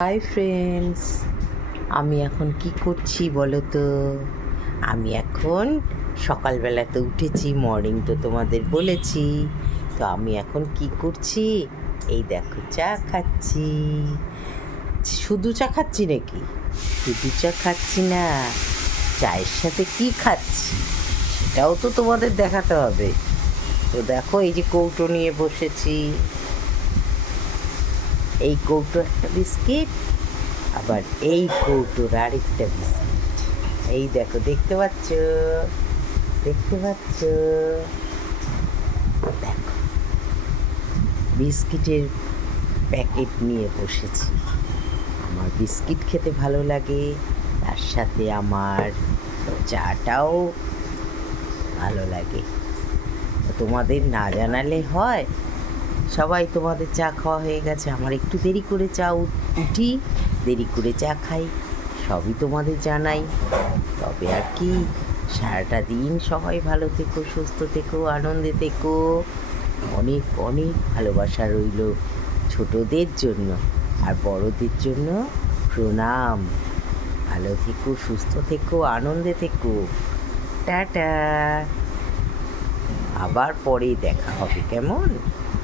Hi friends, আমি এখন কি করছি বলো তো? আমি এখন সকালবেলাতে উঠেছি, মর্নিং তো তোমাদের বলেছি। তো আমি এখন কি করছি, এই দেখো চা খাচ্ছি। শুধু চা খাচ্ছি নাকি? শুধু চা খাচ্ছি না, চায়ের সাথে কি খাচ্ছি সেটাও তো তোমাদের দেখাতে হবে। তো দেখো, এই যে কৌটো নিয়ে বসেছি, এই কৌটো একটা বিস্কিট, আবার এই কৌটোর আরেকটা বিস্কিট। এই দেখো, দেখতে পাচ্ছ? দেখতে পাচ্ছ? দেখো, বিস্কিটের প্যাকেট নিয়ে বসেছি। আমার বিস্কিট খেতে ভালো লাগে, তার সাথে আমার চাটাও ভালো লাগে। তোমাদের না জানালে হয়? সবাই তোমাদের চা খাওয়া হয়ে গেছে, আমার একটু দেরি করে চা উঠি, দেরি করে চা খাই, সবই তোমাদের জানাই। তবে আর কি, সারাটা দিন সবাই ভালো থেকো, সুস্থ থেকো, আনন্দে থেকো। অনেক অনেক ভালোবাসা রইল ছোটদের জন্য, আর বড়দের জন্য প্রণাম। ভালো থেকো, সুস্থ থেকো, আনন্দে থেকো। টাটা। আবার পরে দেখা হবে, কেমন?